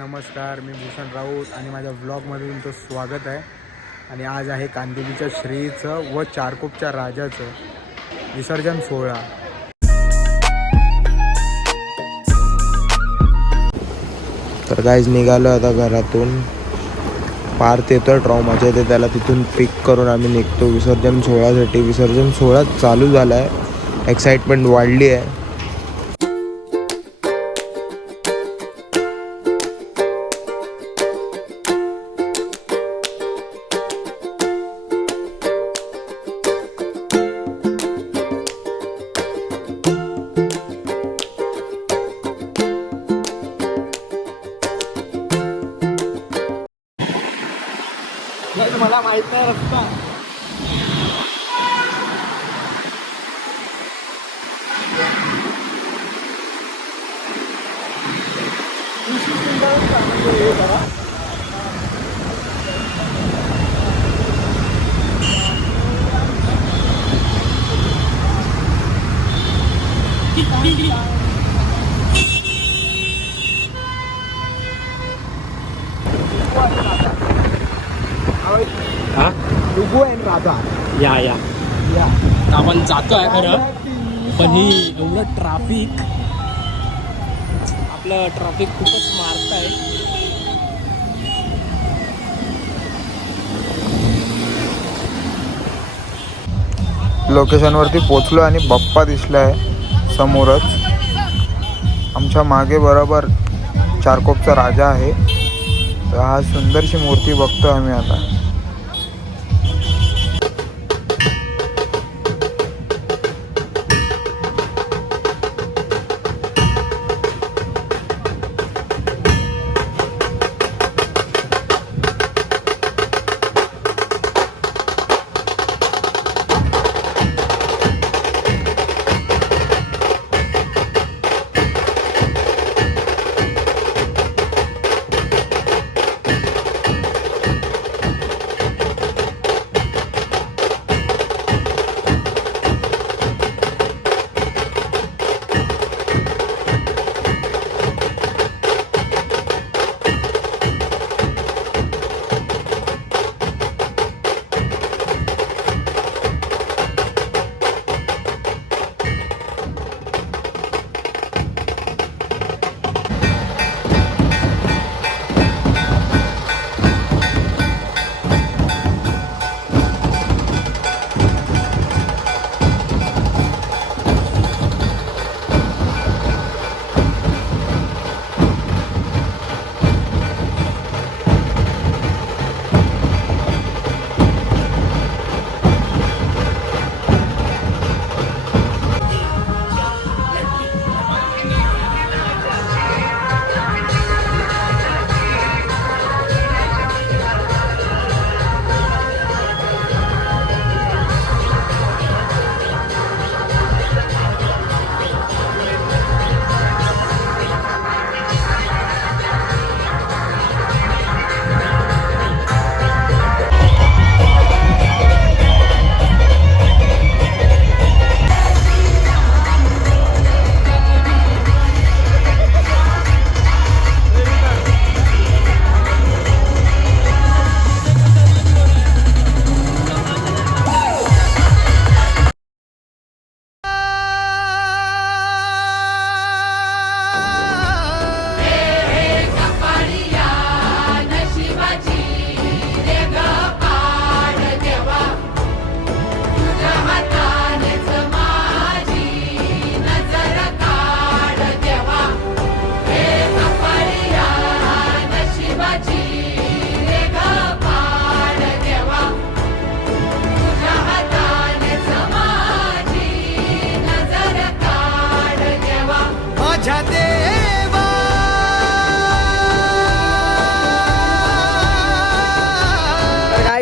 नमस्कार, मी भूषण राऊत आणि माझ्या व्लॉगमध्ये तुमचं स्वागत आहे. आणि आज आहे कांदिवलीच्या श्रीचं व चारकोपच्या राजाचं विसर्जन सोहळा. तर गाईज निघालो आता घरातून. पार्थ येतोय ट्रॉमाच्या इथे, त्याला तिथून पिक करून आम्ही निघतो विसर्जन सोहळ्यासाठी. विसर्जन सोहळा चालू झाला आहे, एक्साइटमेंट वाढली आहे. मला माहित नाही रस्ता. या आपण जातोय खरं, पण ही एवढं ट्रॅफिक, आपलं ट्रॅफिक खूपच मारत आहे. लोकेशनवरती पोचलो आणि बाप्पा दिसलाय समोरच. आमच्या मागे बरोबर चारकोपचा राजा आहे. तर हा सुंदरशी मूर्ती बघतो आम्ही आता.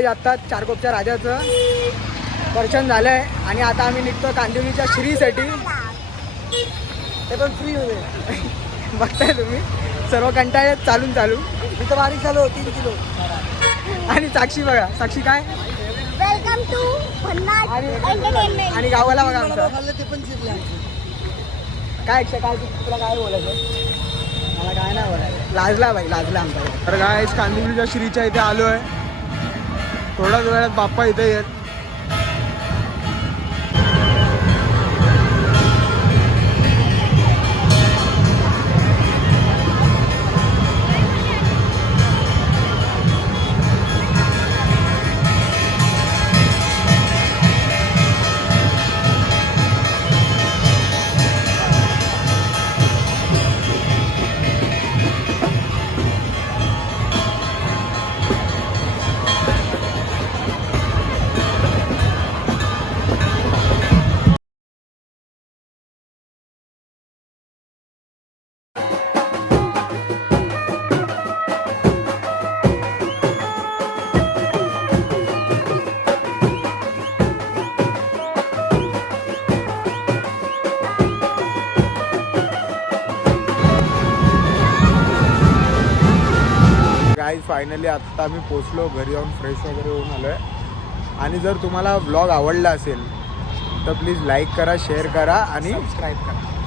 आता चारकोपच्या राजाचं दर्शन झालंय आणि आता आम्ही निघतो कांदिवलीच्या श्रीसाठी. ते पण फ्री होते. बघताय तुम्ही सर्व कंटाळे चालून इथं बारीक चालू 3 किलो. आणि साक्षी बघा, साक्षी काय वेलकम टू आणि गावाला बघा आमचं काय तुला काय बोलायचं? मला काय नाही बोलायचं. लाजला भाई, लाजला आमचा. तर गाईस कांदिवलीच्या श्रीच्या इथे आलो आहे. थोड्याच वेळात बाप्पा इथे येत. गाईज फायनली आत्ता आम्ही पोचलो, घरी जाऊन फ्रेश वगैरे होऊन आलो आहे. आणि जर तुम्हाला व्लॉग आवडला असेल तर प्लीज लाईक करा, शेअर करा आणि सबस्क्राईब करा.